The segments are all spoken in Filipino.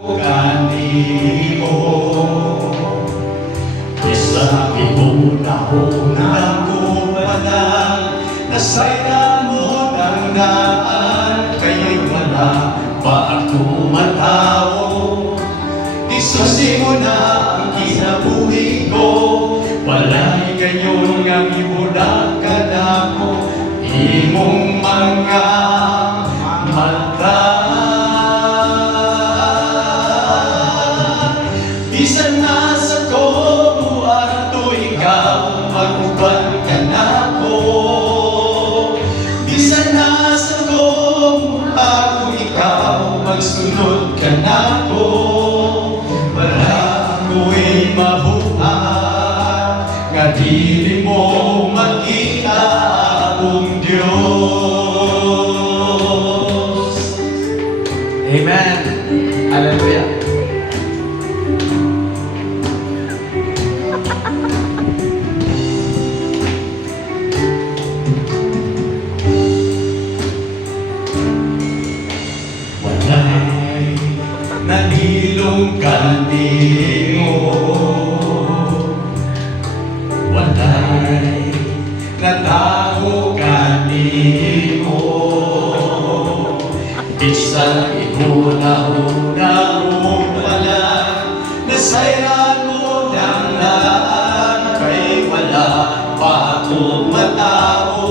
Kanimo isa iuna-unang kumanan nasayran mo ng daan kayo'y wala pa ako matao isusi mo na ang kinabuhi ko wala'y gayon nga ibudak ka na ko imong mga mata bisan nasa ko ato ikaw maguban ka na ko bisan nasa ko ako ikaw magsunod ka na ko wala ako'y mabuhat nga dili mo makita akong Diyos. Amen. Hallelujah. Wala'y nahilong kanimo wala'y natao kanimo isang ihuna-huna mo wala nasayran mo ng laan kay wala pa akong matao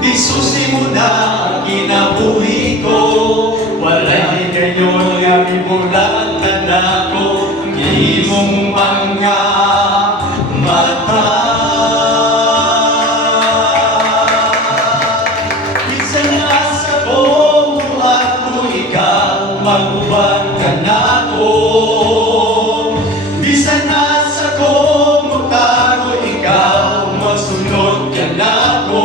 isusi mo na ang kinabuhi ko wala'y gayon nga ibulat ka na ko ang imong mga mata bisan nasa ko ako ikaw maguban ka na ko bisan nasa ko ako ikaw masunod ka na ko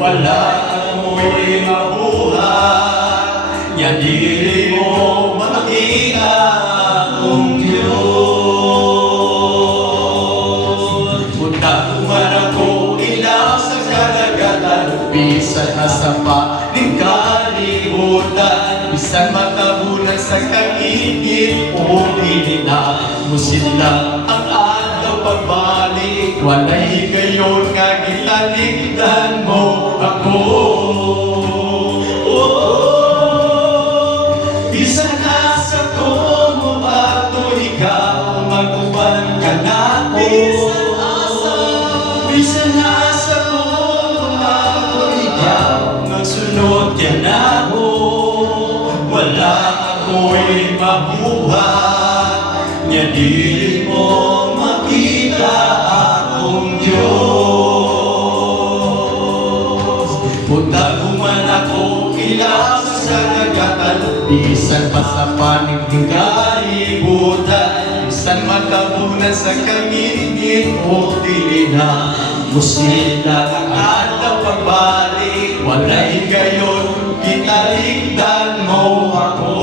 wala ako'y mabuhat yan dili mo makita kung Diyos punta man ako ilaw sa kadagatan bisan nasa paling kalibutan bisan matabunan sa kangingin o dili na mo sila ang adlaw pagbalik wala'y gayon nga gitalikdan mo ako bisan nasa ko ato ikaw maguban ka na ko bisan nasa ko ato ikaw magsunod ka na ko wala ako'y mabuhat nga di mo makita akong Diyos punta man ako ilaw sa nagatan bisan pa sa paningning kalibutan bisan matabunan sa kangingin o dili na musila ang adlaw pagbalik wala'y gayon kitalikdan mo ako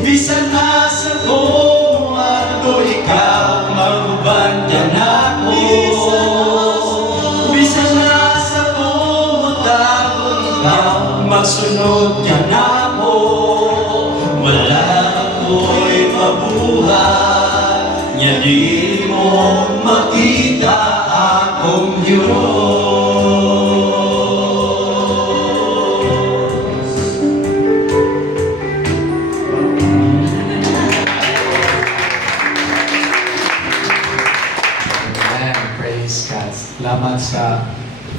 bisan nasa ko ato ikaw maguban ka na ko bisan nasa ko magsunod ka na ko wala ako'y mabuhat nga di mo makita akong Diyos. Amen. Praise God. Salamat sa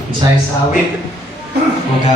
isay sa awit. Mga